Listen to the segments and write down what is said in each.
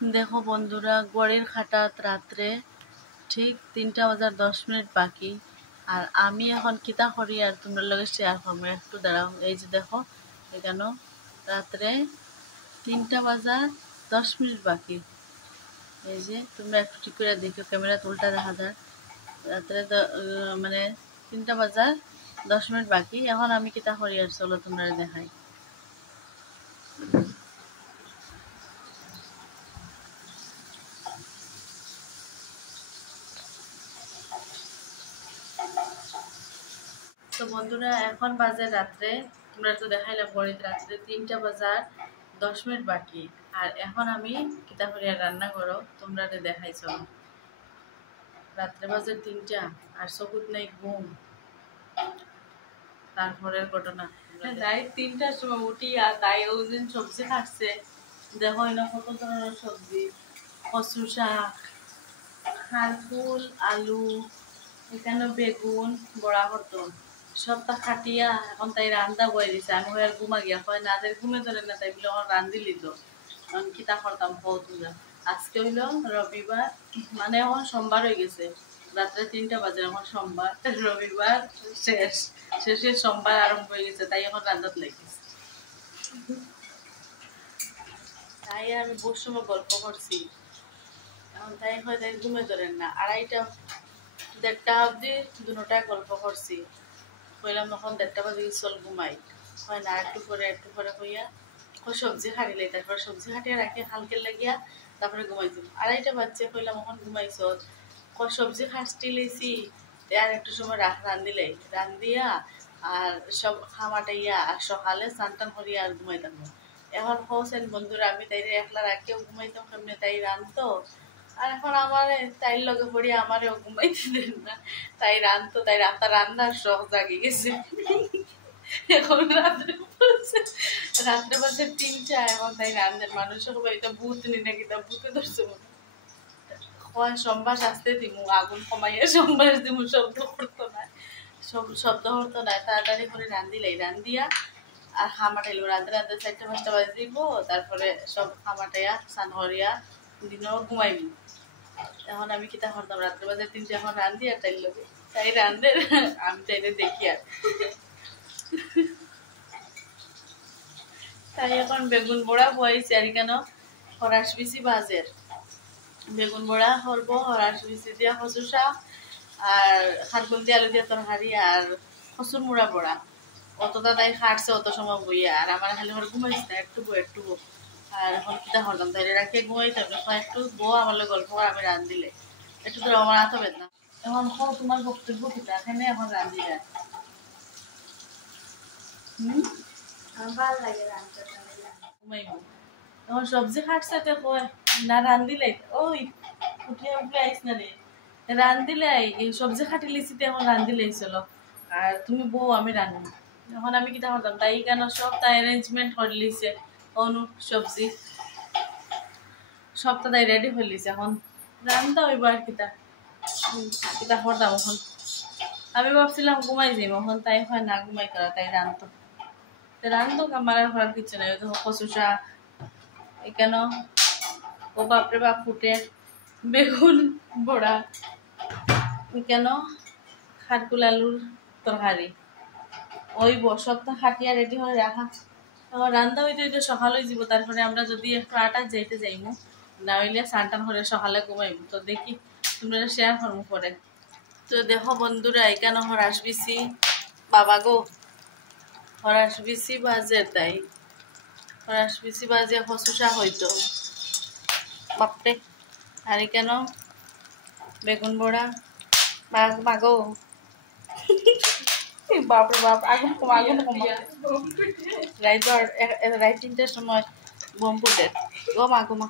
দেখো বন্ধুরা, ঘড়ির কাঁটাত রাত্রে ঠিক 3টা বাজার 10 মিনিট বাকি। আর আমি এখন কিতা করি আর তোমরা লগে শেয়ার করবো, একটু দাঁড়াও। এই যে দেখো, এখানে রাত্রে 3টা বাজার 10 মিনিট বাকি। এই যে তোমরা একটু ঠিক করে দেখো, ক্যামেরা উল্টা দেখা যায়। রাত্রে মানে 3টা বাজার 10 মিনিট বাকি। এখন আমি কিতা করি আর চলো তোমরা দেখাই। তো বন্ধুরা, এখন বাজে রাত্রে, তোমরা তো দেখাইলাম ঘড়িতে রাত্রে 3টা বাজার 10 মিনিট বাকি। আর এখন আমি কিতা করিয়া রান্না করো তোমরা দেখাই চলো। রাত্রে বাজে 3টা আর চকুত নেই ঘুম। তারপরের ঘটনা, তাই 3টার সময় উঠি আর তাই ওই দিন সবজি কাটছে। দেখো এনে কত ধরনের সবজি, কচু শাক, খারফুল, আলু, এখানে বেগুন, বড়া পটল, সবটা খাটিয়া এখন তাই রান্দা বয়ে দিছে। আমি আর ঘুমা গিয়া হয় না, তাদের ঘুমে ধরে না, তাই বলে এখন রান্ধি লিত। এখন কিতা করতাম বহুত বুঝা। আজকে হইল রবিবার, মানে এখন সোমবার হয়ে গেছে। রাত্রে 3টা বাজে, এখন সোমবার, রবিবার শেষ, শেষে সোমবার আরম্ভ হয়ে গেছে। তাই এখন রান্নাত লেগেছে। তাই আমি বহু সময় গল্প করছি। এখন তাই হয় তাই ঘুমে ধরেন না। 2:30 1:30 অবধি দুটায় গল্প করছি। কইলাম এখন 1:30 বাজে চল ঘুমাই। হয় না, একটু পরে কইয়া সবজি খাটিলে, তারপর সবজি খাটিয়ে রাখি হালকে লাগিয়া, তারপরে ঘুমাইছি। 2:30 বাজছে, কইলাম এখন ঘুমাইছ। সবজি খাটি লেছি, আর একটু সময় রান্ধিলে রান্ধিয়া আর সব খামাটাইয়া আর সকালে স্নান টান করিয়া আর ঘুমাইতাম। এখন কৌছেন বন্ধুরা, আমি তাই একলা রাখিও ঘুমাইতাম কেমনে, তাই রানতো। আর এখন আমার তাইর লগে পড়ি আমারও ঘুমাইতে দেন না। তাই রানতো, তাই রান্নার শখ জাগি গেছে। এখন রাত্রে বাজে 3টা, এখন তাই রান্নার মানুষের বাড়িতে ভূত নি নাকি, তা ভূতে ধরছে মনে হয়। সম্বাস আসতে দিমু, আগুন কমাইয়া সম্বাস দিমু, শব্দ করতো না, শব্দ করতো না। তাড়াতাড়ি করে রান্ধিয়া আর খামাটাইলো। রাঁধতে রাঁধতে 4টা 5টা বাজে দিব। তারপরে সব খামাটাইয়া স্নান করিয়া দিনও ঘুমাইবি। এখন আমি কিতা করতাম, রাত্রে বাজে 3টা, এখন রান্ধি আর তাই লোকে তাই রান্ধে, আমি তাইলে দেখি আর। তাই এখন বেগুন বড়া বয়েছি আর কেন হরাস বিচি বাজের। বেগুন বড়া করবো, হরাস বিচি দিয়া কচু শাক আর খারকুল দিয়ে আলু দিয়ে তরকারি আর কচুর মুড়া বড়া। অতটা তাই খাটছে অত সময় বইয়া, আর আমার খালি ঘর ঘুমাইছি না, একটু বো। আর এখন কিতা করতাম, তাই রাখিয়ে ঘুমাইতাম। একটু বউ আমার লোক গল্প করে, আমি রান্ধিলে একটু তো আমার হাত হবে না। এখন তোমার বক্তব্য কিতা, এখানে এখন রান্ধি যায়। ভাল লাগে রান্না, ঘুমাইব। এখন সবজি খাটছে তো কয় না রান্ধিলে, ওই উঠিয়া উঠে আইস না রে, রান্ধিলে সবজি খাটি লিছি, এখন রান্ধিলে চলো। আর তুমি বউ, আমি রান্না। এখন আমি কিতা করতাম, তাই কেন সব তাই অ্যারেঞ্জমেন্ট করে লিছে। অনু সবজি সবটা তাই রেডি হয়ে লিছে। এখন রান্না হইব আর কিতা কিতা করতাম। এখন আমি ভাবছিলাম ঘুমাই যাইব, এখন তাই হয় না, ঘুমাই করা, তাই রান্ধতো আমার আর করার কিছু নাই। কচু শাক এখানে, ও বাপরে বাপ ফুটে, বেগুন বড়া কেন, খারকুল আলুর তরকারি, ওই সপ্তাহ খাটিয়া রেডি হয়ে রাখা। আমার রান্না হইতে হইতে সকাল হয়ে যাব। তারপরে আমরা যদি একটু আটা যাইতে যাইমু, না হইলে স্নান করে সকালে ঘুমাইমু। তো দেখি তোমরা শেয়ার করবো পরে। তো দেখো বন্ধুরা, এখানে হরাস বিচি, বাবা গো, হরাস বিচি বাজে, তাই হরাস বিচি বাজে কচু শাক হইতো বাপরে। আর এখানে বেগুন বড়া, মাগো বাপরে বাপ, আগুন কম রাইত 3টার সময় বোম ফুটে। ও মা গো মা,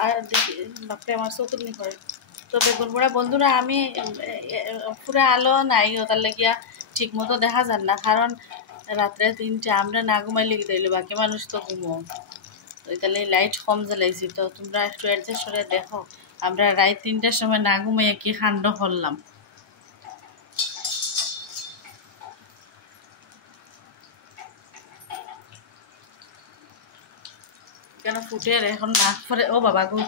আর দেখি বাপরে আমার চতুর নি করে। তো বেগুন বড়া বন্ধুরা, আমি পুরা আলো নাই, ওটার লাগিয়া ঠিক মতো দেখা যান না, কারণ রাত্রে 3টা আমরা না ঘুমাই লেগে তাইলে বাকি মানুষ তো ঘুমো। তাহলে লাইট কম জ্বালাইছি। তো তোমরা একটু অ্যাডজাস্ট করে দেখো, আমরা রাত 3টার সময় না ঘুমাইয়া কি কাণ্ড করলাম। কেন উঠে এখন না পরে ও বাবা গো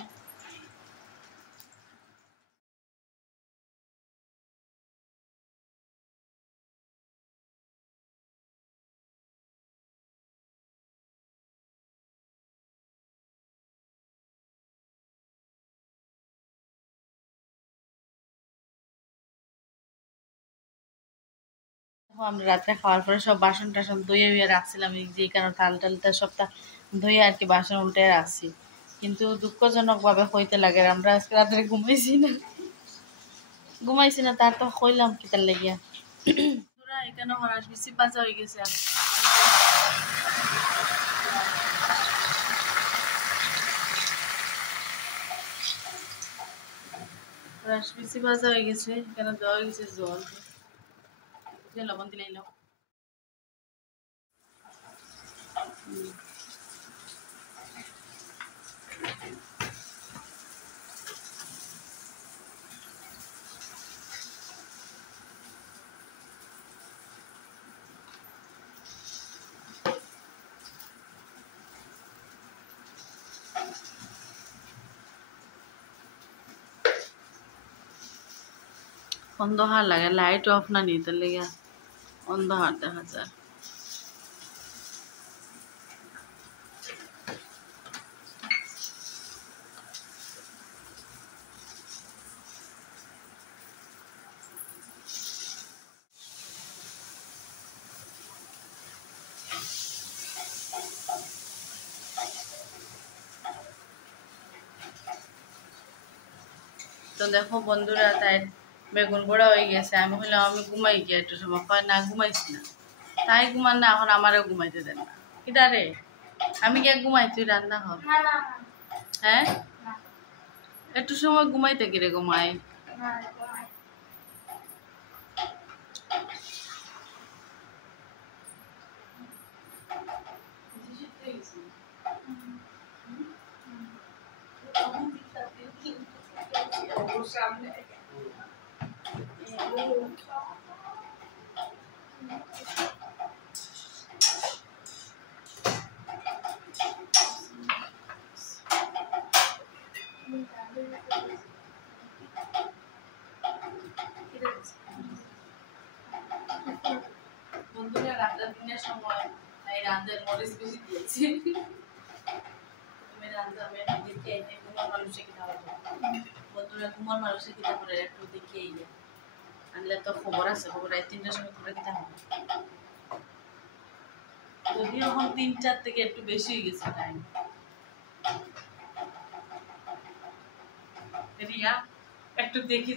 আমরা রাত্রে খাওয়ার পরে সব বাসন টাসন ধুয়ে উয়ে রাখছিলাম যে কারণে থাল টালটা সবটা ধুয়ে আর কি বাসন উল্টে রাখছি কিন্তু দুঃখজনকভাবে হইতে লাগে আমরা আজকে রাত্রে ঘুমাইছি না তার তো কইলাম কি তার লাগিয়া তোরা এখানে হরাস বেশি বাজা হয়ে গেছে হরাস বেশি বাজা হয়ে গেছে এখানে দেওয়া হয়ে গেছে জল লবণ দিলাই লোক অন্ধকার লাগে লাইট অফ না নিতে লেগে অন্ধকার দেখা যায় তো দেখো বন্ধুরা তাই বেগুন বড়া হয়ে গেছে আমি বললাম আমি ঘুমাই গিয়ে একটু সময় কয় না ঘুমাইছি না তাই ঘুমান না এখন আমারও ঘুমাইতে দেন না কিটা রে আমি কি ঘুমাই তুই রান্না হল হ্যাঁ একটু সময় ঘুমাইতে গিয়ে ঘুমাই বন্ধুরা রান্নার দিনের সময় তাই রান্নার মরিচ বেশি দিয়েছি তুমি রান্না আমি দেখে কুমার মানুষে কিনা হবো বন্ধুরা কুমার মানুষে কিনা করে একটু দেখে আনলে তো খবর আছে খবর 3টার সময় করে কিনা হবে যদি এখন 3-4 থেকে একটু বেশি হয়ে গেছে টাইম রিয়া একটু দেখি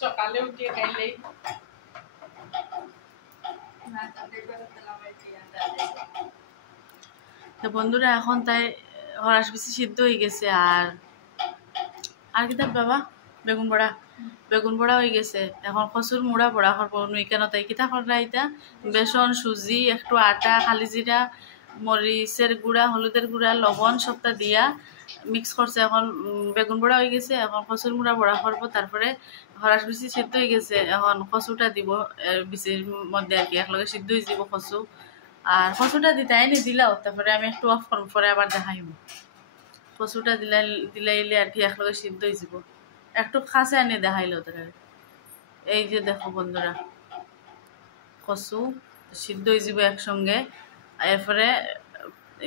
সকালে উঠে গাইলাই তো বন্ধুরা এখন তাই হরাস বেশি সিদ্ধ হয়ে গেছে আর কি তার বাবা বেগুন বড়া হয়ে গেছে এখন কচুর মুড়া বড়া করবো কেন তাই কিতা করলা এটা বেসন সুজি একটু আটা খালি জিরা মরিচের গুঁড়া হলুদের গুঁড়া লবণ সবটা দিয়া মিক্স করছে এখন বেগুন বড়া হয়ে গেছে এখন কচুর মুড়া বড়া করবো তারপরে হরাস বেশি সিদ্ধ হয়ে গেছে এখন কচুটা দিব বিচির মধ্যে আর কি একলগে সিদ্ধ হয়ে যাব কচু আর কচুটা দিতাই নি দিলাও তারপরে আমি একটু অফ করব পরে আবার দেখাইব কচুটা দিলাইলে আর কি একলগে সিদ্ধ হয়ে যাব একটু খাসে আনি দেখাইলো তোরা এই যে দেখো বন্ধুরা কচু সিদ্ধ হয়ে যাব একসঙ্গে এরপরে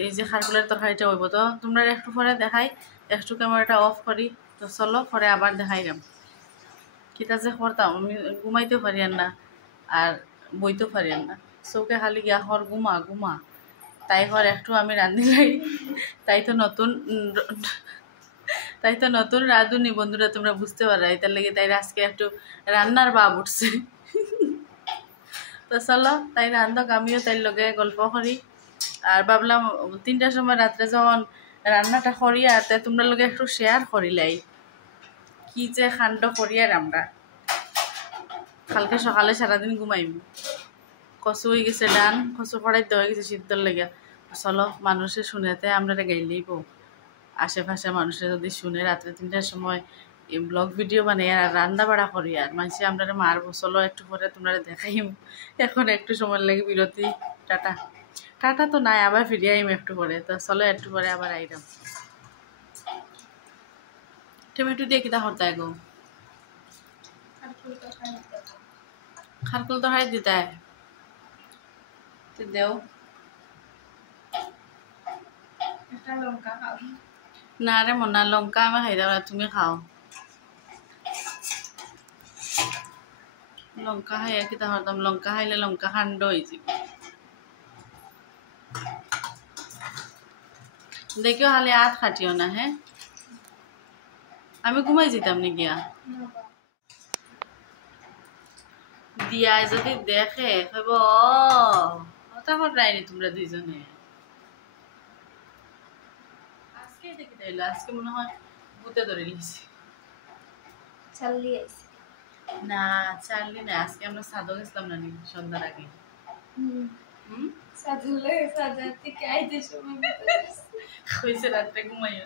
এই যে খারকুলের তরকারিটা হইব তো তোমরা একটু পরে দেখাই একটু ক্যামেরাটা অফ করি তো চলো পরে আবার দেখাইলাম কিতা যে করতাম আমি ঘুমাইতে পারি না আর বইতেও পারি না চৌকে খালি গিয়া হর ঘুমা তাই হর একটু আমি রাঁধিলাই তাই তো নতুন রাঁধুনি বন্ধুরা তোমরা বুঝতে পারো এটার লেগে তাই আজকে একটু রান্নার ভাব উঠছে তো চলো তাই রান্ধক আমিও তাই লগে গল্প করি আর ভাবলাম 3টার সময় রাত্রে যখন রান্নাটা করি আর তাই তোমরা লগে একটু শেয়ার করিলাই কি যে কাণ্ড করি আর আমরা কালকে সকালে সারাদিন ঘুমাইম কচু হয়ে গেছে ডান কচু কড়াইতে হয়ে গেছে সিদ্ধর লেগে চলো মানুষে শুনেতে আমরা গাইলেই বউ আশেপাশে মানুষে যদি শুনে রাত্রে 3টার সময় ব্লগ ভিডিও বানাই আর রান্না বাড়া করি আর মানুষে আমরা মারবো। চলো একটু পরে তোমরা দেখাইম। এখন একটু সময় লাগে বিরতি। টাটা টাটা তো নাই, আবার ফিরে আইম একটু পরে। তো চলো একটু পরে আবার আইলাম। টমেটো দিয়ে কিতা হরতায় গো? খারকুল তো হাই দিতায় দেও না রে মনা, লঙ্কা আমি খাই দাও, তুমি খাও। লঙ্কা খাইয়া কিতা হরতাম? লঙ্কা খাইলে লঙ্কা খান্ড হয়ে যাব। দেখিও খালি আত খাটিও না। হ্যাঁ, আমি ঘুমাই যেতাম নি গিয়া। দিয়ায় যদি দেখে কইব ওটা হরাইনি তোমরা দুইজনে। আজকে দেখি তাইলো, আজকে মনে হয় ভূতে ধরে নিয়েছি। না চার্লি না, আজকে আমরা সাধক ইসলাম না সন্ধ্যার আগে। হয়েছে রাত্রে ঘুমাইয়া।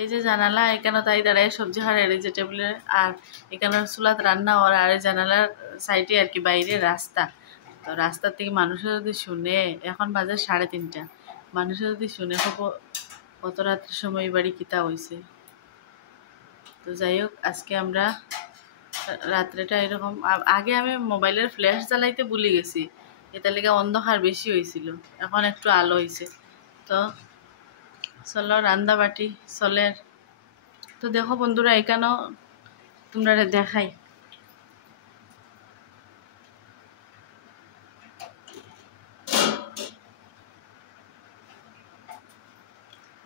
এই যে জানালা, এখানে তাই দাঁড়ায় সবজি হারের এই যে টেবিলে, আর এখানে চুলাত রান্না হওয়ার, আর জানালার সাইডে আর কি বাইরে রাস্তা। তো রাস্তার থেকে মানুষের যদি শুনে, এখন বাজে 3:30, মানুষের যদি শুনে হব কত রাত্রের সময় বাড়ি কিতা হয়েছে। তো যাই হোক, আজকে আমরা রাত্রেটা এরকম। আগে আমি মোবাইলের ফ্ল্যাশ জ্বালাইতে ভুলে গেছি, এটার লেগে অন্ধকার বেশি হয়েছিল, এখন একটু আলো হয়েছে। তো চলো রান্না বাটি চলে। তো দেখো বন্ধুরা, এখানেও তোমরা দেখাই।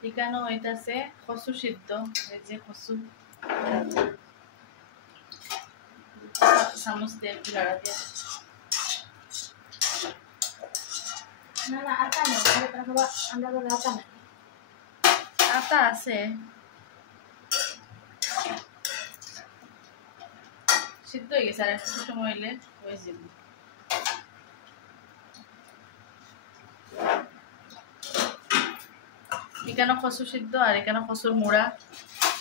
এখানেও হইতাছে কচু সিদ্ধ। এই যে কচু চামচ দিয়ে একটু লাড়া দিয়ে। আটা আছে, সিদ্ধ হয়ে গেছে, আর একটু সময় হইলে হয়ে যাবে। এখানে কচু সিদ্ধ, আর এখানে কচুর মোড়া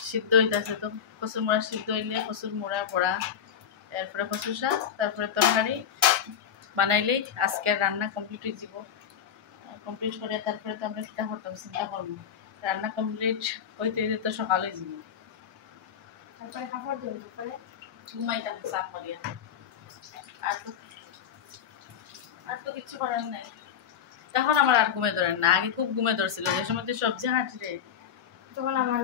সিদ্ধ হইতেছে। তো কচুর মোড়া সিদ্ধ হইলে কচুর মোড়া পড়া, এরপরে কচু শাক, তারপরে তরকারি বানাইলেই আজকের রান্না কমপ্লিট হয়ে যাব। কমপ্লিট করে তারপরে তো আমরা চিন্তা করতাম, চিন্তা করবো রান্না কমপ্লিট হইতে হইতে তো সকাল হয়ে যাব। তারপরে কাপড় ধরবো, পরে ঘুমাইতাম চা করিয়া। আর তো কিছু করার নাই। এখন আমার আর ঘুমে ধরে না, আগে খুব ঘুমে ধরছিল। যে সময় সবজি হাঁটি রে, তখন আমার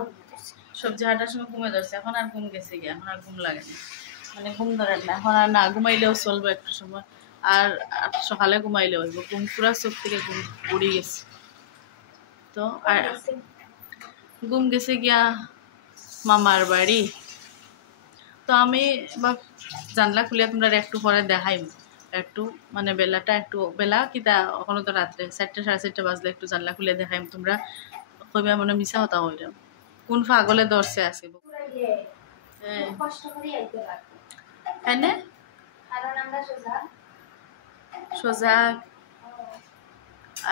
সবজি হাঁটার সময় ঘুমে ধরছে। এখন আর ঘুম গেছে গিয়ে, এখন আর ঘুম লাগে না, মানে ঘুম ধরে না। এখন আর না ঘুমাইলেও চলবো একটু সময়, আর সকালে ঘুমাইলেও হইব। ঘুম পুরা চোখ থেকে ঘুম উড়ি গেছে। তো আর ঘুম গেছে গিয়া মামার বাড়ি। তো আমি জানলা খুলিয়া তোমরা একটু পরে দেখাই, একটু মানে বেলাটা একটু বেলা কিতা, ওখানে তো রাত্রে 4টা 4:30 বাজলে একটু জানলা খুলে দেখাইম। তোমরা কইবা মনে মিশা হতা হইলাম, কোন পাগলে ধরছে আজকে। হ্যাঁ সোজা।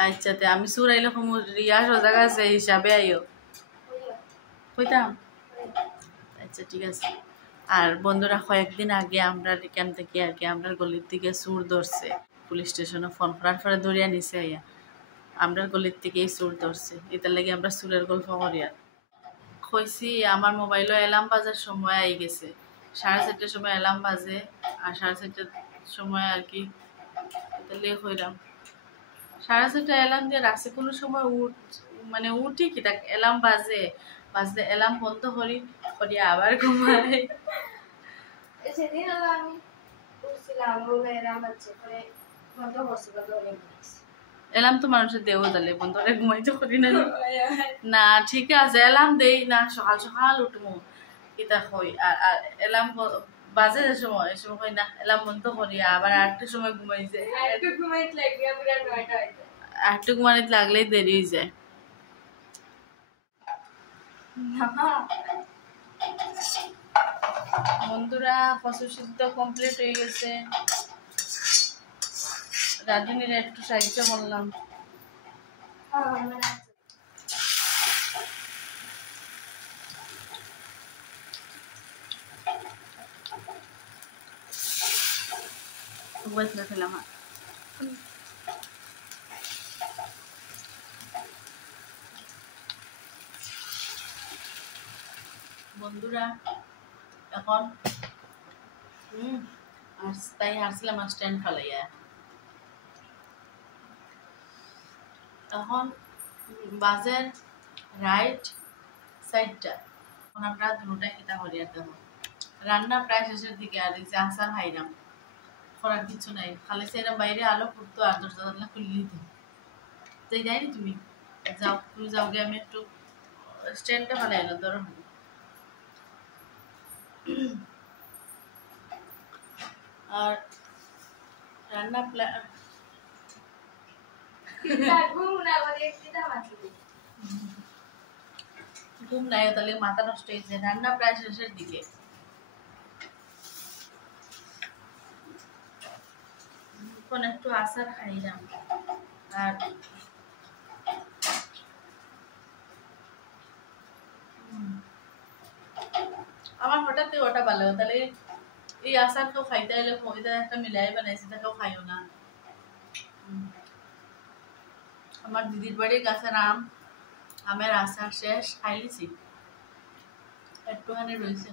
আচ্ছা, আমি চুরাইলে রিয়া সোজা আছে হিসাবে আইও কইতাম। আচ্ছা ঠিক আছে। আর বন্ধুরা, কয়েকদিন আগে আমরা এখান থেকে আর কি আমরা গলির থেকে চুর ধরছে। পুলিশ স্টেশনে ফোন করার পরে ধরিয়া নিছে আইয়া, আমরা গলির থেকেই চুর ধরছে। এটার লাগে আমরা চুরের গল্প করি। আর কইছি আমার মোবাইলও অ্যালার্ম বাজার সময় আই গেছে, 4:30টার সময় অ্যালার্ম বাজে, আর 4:30টার সময় আর কি এটার লেগে কইলাম 4:30টা অ্যালার্ম দিয়ে রাখছে। কোনো সময় মানে উঠি কি তাক অ্যালার্ম বাজে, বাজলে অ্যালার্ম বন্ধ করি করিয়া আবার ঘুমাই। সেদিন আমি উঠছিলাম, অ্যালার্ম তো মানুষের দেও দিলে বন্ধ করে ঘুমাইতে করি না। না ঠিক আছে, অ্যালার্ম দেই না, সকাল সকাল উঠবো কিতা কই। আর অ্যালার্ম বাজে যে সময়, এই সময় কই না অ্যালার্ম বন্ধ করি আবার 8টার সময় ঘুমাই যায়। একটু ঘুমাইতে লাগলেই দেরি হয়ে যায়। বন্ধুরা, কচু সিদ্ধ কমপ্লিট হয়ে গেছে। রাঁধুনির একটু সাহায্য করলাম। Buat na sila ma. বন্ধুরা এখন তাই হারছিলাম স্ট্যান্ড ফালাইয়া এখন বাজের রাইট সাইডটা এখন আমরা দুটাই কিতা হরিয়া দেব রান্না প্রায় শেষের দিকে আর দেখছি আসার হাইরাম করার কিছু নাই খালি সেরকম বাইরে আলো ফুটতো আর দরজা জানলা খুলে দিত তাই যাইনি তুমি যাও গে আমি একটু স্ট্যান্ডটা ফালাই না ধরো আর রান্না ঘুম নাই তাহলে মাথা নষ্ট হয়েছে রান্না প্রায় শেষের দিকে এখন একটু আচার খাইলাম আর আমার হঠাৎ ওটা ভালো তাহলে এই আচার কেউ খাইতে হলে এটা একটা মিলাই বানাইছে কেউ খাইও না আমার দিদির বাড়ির গাছের আমের আচার শেষ খাইলিছি একটুখানি রয়েছে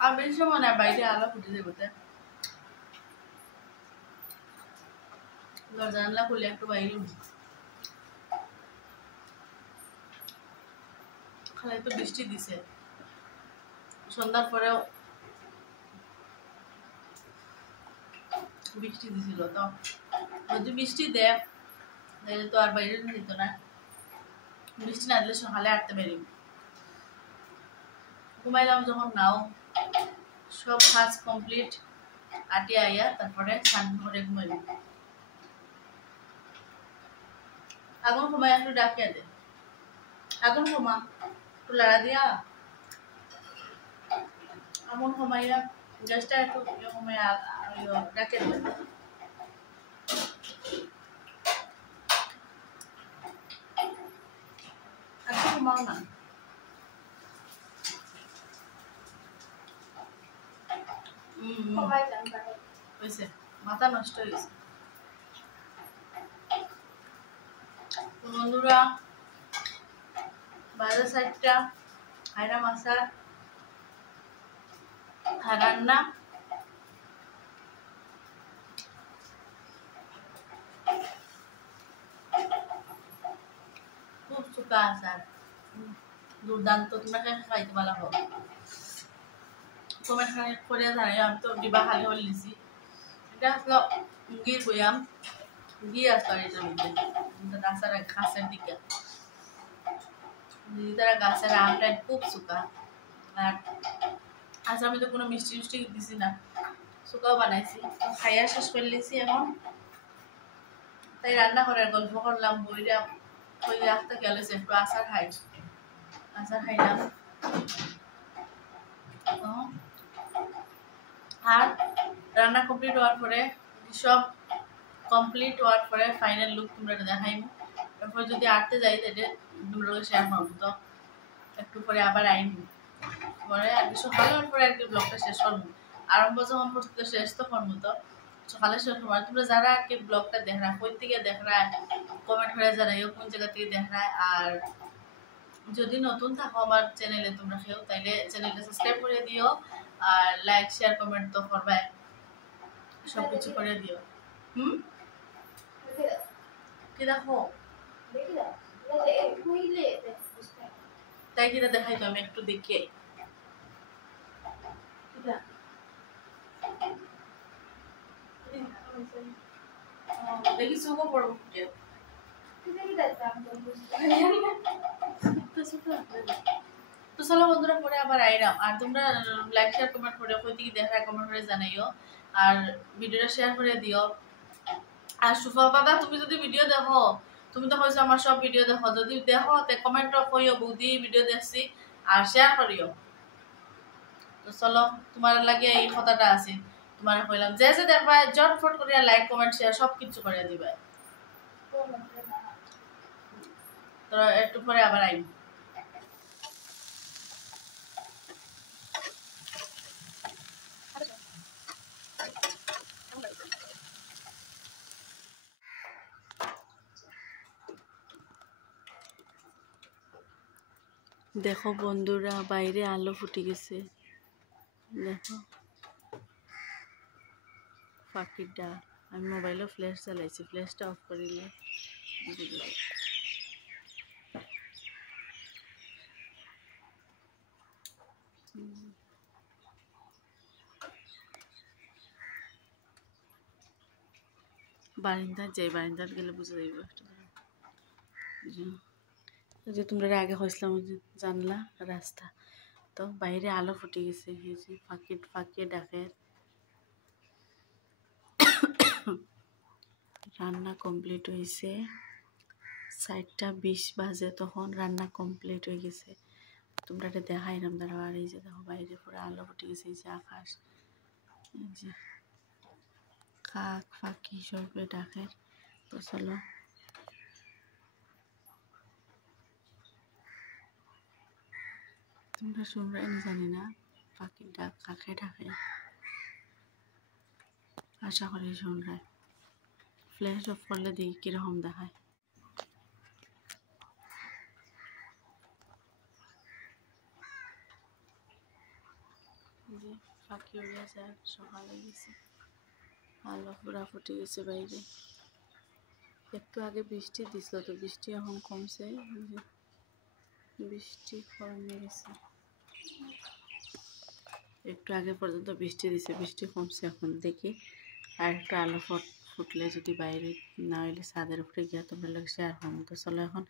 আর বেশি সময় না বাইরে আলো ফুটে যাবো দরজা জানলা খুলে একটু বাইরে খালি তো বৃষ্টি দিছে সন্ধ্যার পরেও বৃষ্টি দিছিল তো যদি বৃষ্টি দেয় তাহলে তো আর বাইরে যেত না বৃষ্টি না দিলে সকালে আটতে পারি ঘুমাইলাম যখন নাও সব কাজ কমপ্লিট আটিয়ে আইয়া তারপরে স্নান করে ঘুমাইলাম আগুন ঘুমাই একটু ডাকিয়া দে আগুন ঘুমা একটু লাড়া দিয়া আগুন ঘুমাইয়া গ্যাসটা একটু ঘুমাইয়া ডাকিয়া দে একটু ঘুমাও না হয়েছে মাথা নষ্ট হয়েছে বন্ধুরা বাজার সাইডটা আয়রা মাছা রান্না খুব চুকা আচার দুর্দান্ত তোমরা খাইতে ভালো হোক তোমার করে জানাই আমি তো ডিবা খালি হলে নিছি এটা আসলো গির বইয়াম গিয়ে আসতো আর এটার মধ্যে গাছের ঘাসের দিকে তারা গাছের আমটা খুব শুকা আর আচ্ছা আমি তো কোনো মিষ্টি মিষ্টি দিছি না শুকাও বানাইছি খাইয়া শেষ করে লিছি এখন তাই রান্না করার গল্প করলাম বইরা ওই রাস্তা গেলে একটু আচার খাইলাম আর রান্না কমপ্লিট হওয়ার পরে সব কমপ্লিট হওয়ার পরে ফাইনাল লুক তোমরা দেখাইম তারপর যদি আটতে যাই তাহলে তোমরা শেয়ার করবো তো একটু পরে আবার আইম পরে আর কি সকালে হওয়ার পরে আর কি ব্লগটা শেষ করবো আরম্ভ যখন করতে শেষ তো করবো তো সকালে শেষ করবো তোমরা যারা আর কি ব্লগটা দেখরা কই থেকে দেখরা কমেন্ট করে জানাইও কোন জায়গা থেকে দেখরা আর যদি নতুন থাকো আমার চ্যানেলে তোমরা কেউ তাইলে চ্যানেলটা সাবস্ক্রাইব করে দিও আর লাইক শেয়ার কমেন্ট তো করবে সব কিছু করে দিও কি দেখো তাই কিনা দেখাই তো আমি একটু দেখি দেখি চোখও পড়বো তো চলো বন্ধুরা পরে আবার আইরাম আর তোমরা লাইক শেয়ার কমেন্ট করে কই থেকে দেখা কমেন্ট করে জানাইও আর ভিডিওটা শেয়ার করে দিও আর সুফল দাদা তুমি যদি ভিডিও দেখো তুমি তো কইছো আমার সব ভিডিও দেখো যদি দেখো তে কমেন্ট কইও বৌদি ভিডিও দেখছি আর শেয়ার করিও তো চলো তোমার লাগে এই কথাটা আছে তোমার কইলাম যে যে দেখবা জটফট করিয়া লাইক কমেন্ট শেয়ার সব কিছু করিয়া দিবা তো একটু পরে আবার আইব দেখো বন্ধুরা বাইরে আলো ফুটে গেছে দেখো পাখির ডাক আমি মোবাইলে ফ্ল্যাশ চালাইছি ফ্ল্যাশটা অফ করিলে বারিন্দাত যাই বারিন্দাত গেলে বুঝে যাইব একটা যে তোমরা আগে হয়েছিলাম জানলা রাস্তা তো বাইরে আলো ফুটে গেছে এই যে ফাঁকি ডাকে রান্না কমপ্লিট হয়েছে 4:20 বাজে তখন রান্না কমপ্লিট হয়ে গেছে তোমরা এটা দেখাইলাম দাঁড়াও আর এই যে দেখো বাইরে পুরো আলো ফুটে গেছে এই যে আকাশ এই যে কাক ফাঁকি সবে ডাকে তো চলো তোমরা শুনবে আমি জানি না পাখির ডাক কাকে ডাকে আশা করি শুনবে ফ্ল্যাশ অফ করলে দেখি কিরকম দেখায় যে পাখি উড়ে গেছে সকালে গেছে আলো পুরা ফুটে গেছে বাইরে একটু আগে বৃষ্টি দিছিল তো বৃষ্টি এখন কমছে বৃষ্টি কমে গেছে একটু আগে পর্যন্ত বৃষ্টি দিছে বৃষ্টি কমছে এখন দেখি আর একটু আলো ফুটলে যদি বাইরে না হইলে ছাদের উপরে গিয়া তোমরা লোক শেয়ার হম তো চলো এখন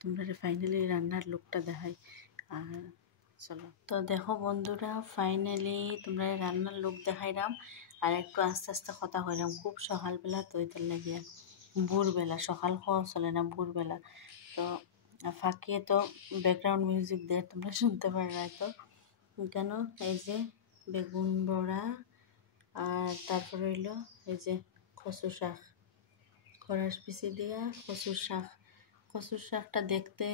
তোমরা ফাইনালি রান্নার লুকটা দেখাই আর চলো তো দেখো বন্ধুরা ফাইনালি তোমরা রান্নার লুক দেখাইলাম আর একটু আস্তে আস্তে কথা কইলাম খুব সকালবেলা তো এটার লাগিয়া ভোরবেলা সকাল খাওয়া চলে না ভোরবেলা তো ফাঁকিয়ে তো ব্যাকগ্রাউন্ড মিউজিক দিয়ে তোমরা শুনতে পারবে তো কেন এই যে বেগুন বড়া আর তারপরে হইলো এই যে কচু শাক খরাস পিসি দিয়া কচুর শাকটা দেখতে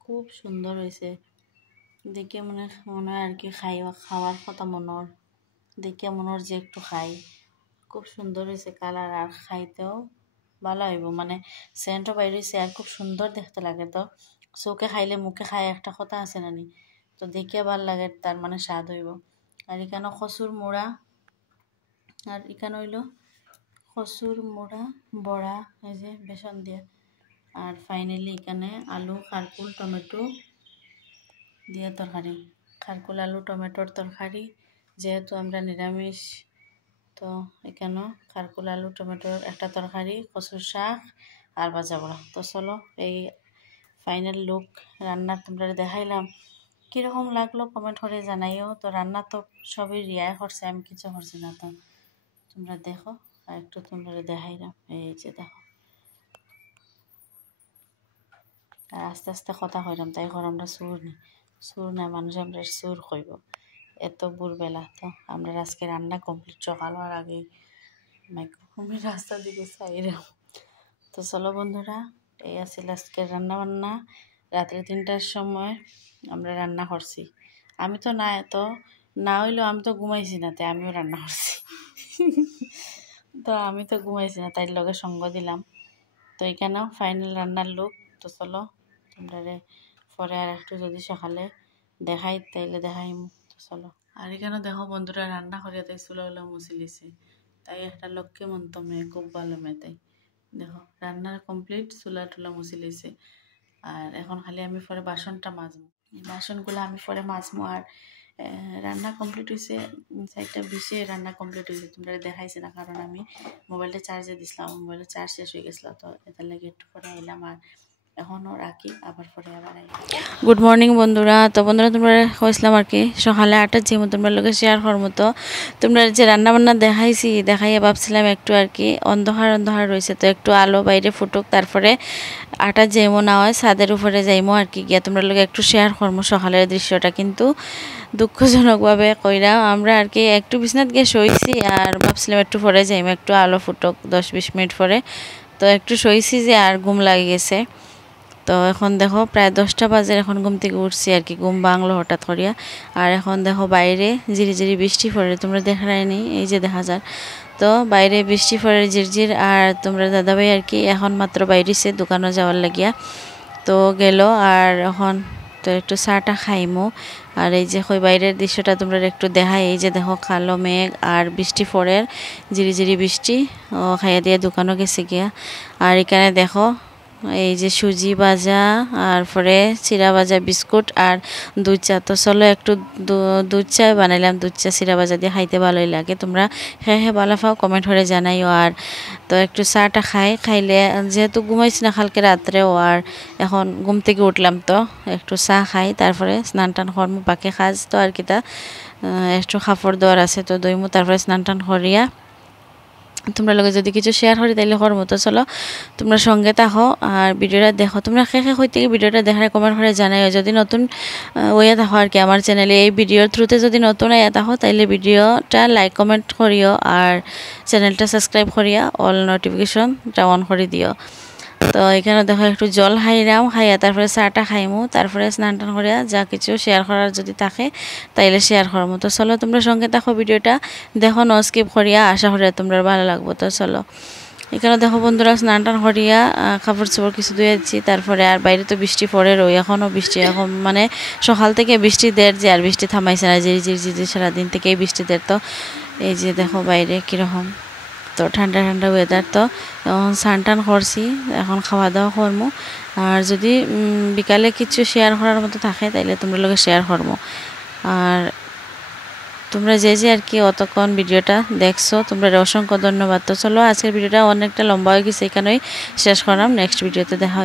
খুব সুন্দর হয়েছে দেখে মনে হয় আর কি খাওয়ার কথা মনের দেখে মনের যে একটু খাই খুব সুন্দর হয়েছে কালার আর খাইতেও ভালো হইব মানে সেন্টও বাইরেছে আর খুব সুন্দর দেখতে লাগে তো চোখে খাইলে মুখে খাই একটা কথা আছে নানি তো দেখে ভাল লাগে তার মানে স্বাদ হইব আর এখানে কচুর মোড়া আর এখানে হইল কচুর মোড়া বড়া এই যে বেসন দিয়ে আর ফাইনালি এখানে আলু খারকুল টমেটো দিয়ে তরকারি খারকুল আলু টমেটোর তরকারি যেহেতু আমরা নিরামিষ তো এখানে খারকুল আলু টমেটোর একটা তরকারি কচুর শাক আর ভাজা বড়া তো চলো এই ফাইনাল লুক রান্নার তোমরা দেখাইলাম কীরকম লাগলো কমেন্ট করে জানাইও তো রান্না তো সবই রিয়াই করছে আমি কিছু করছি না তো তোমরা দেখো আর একটু তোমরা দেখাইলাম এই যে দেখো আর আস্তে আস্তে কথা কইলাম তাই ঘর আমরা সুর না মানুষ আমরা সুর কইব এত ভোরবেলা তো আমরা আজকে রান্না কমপ্লিট সকাল হওয়ার আগে আমি রাস্তা দিকে চাইলাম তো চলো বন্ধুরা এই আছিল আজকের রান্না বান্না রাত্রে 3টার সময় আমরা রান্না করছি আমি তো না হইলেও আমি তো ঘুমাইছি না তাই আমিও রান্না করছি তো আমি তো ঘুমাইছি না তাই লগে সঙ্গ দিলাম তো এখানেও ফাইনাল রান্নার লুক তো চলো তোমরা পরে আর একটু যদি সকালে দেখাই তাইলে দেখাই তো চলো আর এখানে দেখো বন্ধুরা রান্না করিয়া তাই চুলাগুলো মুছিলিছে তাই একটা লক্ষ্যে মন্ত মেয়ে খুব ভালো মেয়ে তাই দেখো রান্নার কমপ্লিট চুলা টুলা মুছিলিছে আর এখন খালি আমি পরে বাসনটা মাজবো এই বাসনগুলো আমি পরে মাজবো আর রান্না কমপ্লিট হয়েছে 4:20 রান্না কমপ্লিট হয়েছে তোমরা দেখাইছে না কারণ আমি মোবাইলটা চার্জে দিছিলাম মোবাইলের চার্জ শেষ হয়ে গেছিলো তো এটার লাগে একটু পরে এলাম আর এখনও রাখি আবার পরে আবার গুড মর্নিং বন্ধুরা তো বন্ধুরা তোমরা হয়েছিলাম আর কি সকালে 8টার যে তোমরা লোকে শেয়ার করার মতো তোমরা যে রান্নাবান্না দেখাইয়া ভাবছিলাম একটু আর কি অন্ধকার রয়েছে তো একটু আলো বাইরে ফুটুক তারপরে 8টার যেমন না হয় ছাদের উপরে যাইমো আর কি গিয়া তোমরা লোকে একটু শেয়ার করবো সকালের দৃশ্যটা কিন্তু দুঃখজনকভাবে কইরা আমরা আর কি একটু বিছনাত গিয়ে শুইছি আর ভাবছিলাম একটু পরে যাইম, একটু আলো ফুটক 10-20 মিনিট পরে। তো একটু শুইছি যে আর ঘুম লাগে গেছে। তো এখন দেখো প্রায় 10টা বাজে, এখন ঘুম থেকে উঠছি আর কি, ঘুম ভাঙলো হঠাৎ করিয়া। আর এখন দেখো বাইরে ঝিরি ঝিরি বৃষ্টি পড়ে, তোমরা দেখা যায়নি, এই যে দেখা যায়। তো বাইরে বৃষ্টি পড়ে ঝিরঝির, আর তোমরা দাদাভাই আর কি এখন মাত্র বাইরেছে দোকানে যাওয়ার লাগিয়া। তো গেল আর এখন তো একটু চাটা খাইমো। আর এই যে বাইরের দৃশ্যটা তোমরা একটু দেখাই, এই যে দেখো কালো মেঘ আর বৃষ্টি পড়ে, ঝিরি ঝিরি বৃষ্টি। ও খাইয়া দিয়ে দোকানও গেছে গিয়া। আর এখানে দেখো এই যে সুজি ভাজা, আর পরে চিরা ভাজা, বিস্কুট আর দুধ চা। তো চলো একটু দুধ চা বানাইলাম, দুধ চা চিরা ভাজা দিয়ে খাইতে ভালোই লাগে। তোমরা হ্যাঁ ভালো পাও কমেন্ট করে জানাইও। আর তো একটু চাটা খাইলে যেহেতু ঘুমাইছি না কালকে রাত্রেও, আর এখন ঘুম থেকে উঠলাম তো একটু চা খাই, তারপরে স্নান টান করমু, বাকি কাজ তো আর কিটা একটু কাপড় দেওয়ার আছে তো দইমু, তারপরে স্নান টান করিয়া তোমরা লগে যদি কিছু শেয়ার করি তাইলে করবো। তো চলো তোমরা সঙ্গে থাকো আর ভিডিওটা দেখো। তোমরা শেষে হইতে ভিডিওটা দেখার কমেন্ট করে জানাইও। যদি নতুন ওয়া থাকো আর কি আমার চ্যানেলে, এই ভিডিওর থ্রুতে যদি নতুন আয়া থাকো তাইলে ভিডিওটা লাইক কমেন্ট করিও, আর চ্যানেলটা সাবস্ক্রাইব করিয়া অল নোটিফিকেশনটা অন করে দিও। তো এখানে দেখো একটু জল খাইলাম, খাইয়া তারপরে চাটা খাইমু, তারপরে স্নান টান করিয়া যা কিছু শেয়ার করার যদি থাকে তাইলে শেয়ার করবো। তো চলো তোমরা সঙ্গে থাকো, ভিডিওটা দেখো ন স্কিপ করিয়া, আশা করিয়া তোমরা ভালো লাগবো। তো চলো এখানে দেখো বন্ধুরা স্নান টান করিয়া কাপড় চোপড় কিছু ধুয়েছি, তারপরে আর বাইরে তো বৃষ্টি পড়ে রই, এখনও বৃষ্টি, এখন মানে সকাল থেকে বৃষ্টি দের যে, আর বৃষ্টি থামাইছে না, যে সারাদিন থেকেই বৃষ্টি দের। তো এই যে দেখো বাইরে কীরকম, তো ঠান্ডা ঠান্ডা ওয়েদার। তো এখন স্নান টান করছি, এখন খাওয়া দাওয়া করবো। আর যদি বিকালে কিছু শেয়ার করার মতো থাকে তাইলে তোমরা লোকে শেয়ার করবো। আর তোমরা যে আর কি অতক্ষণ ভিডিওটা দেখছো তোমরা অসংখ্য ধন্যবাদ। তো চলো আজকের ভিডিওটা অনেকটা লম্বা হয়ে গেছে, এখানেই শেষ করলাম, নেক্সট ভিডিওতে দেখা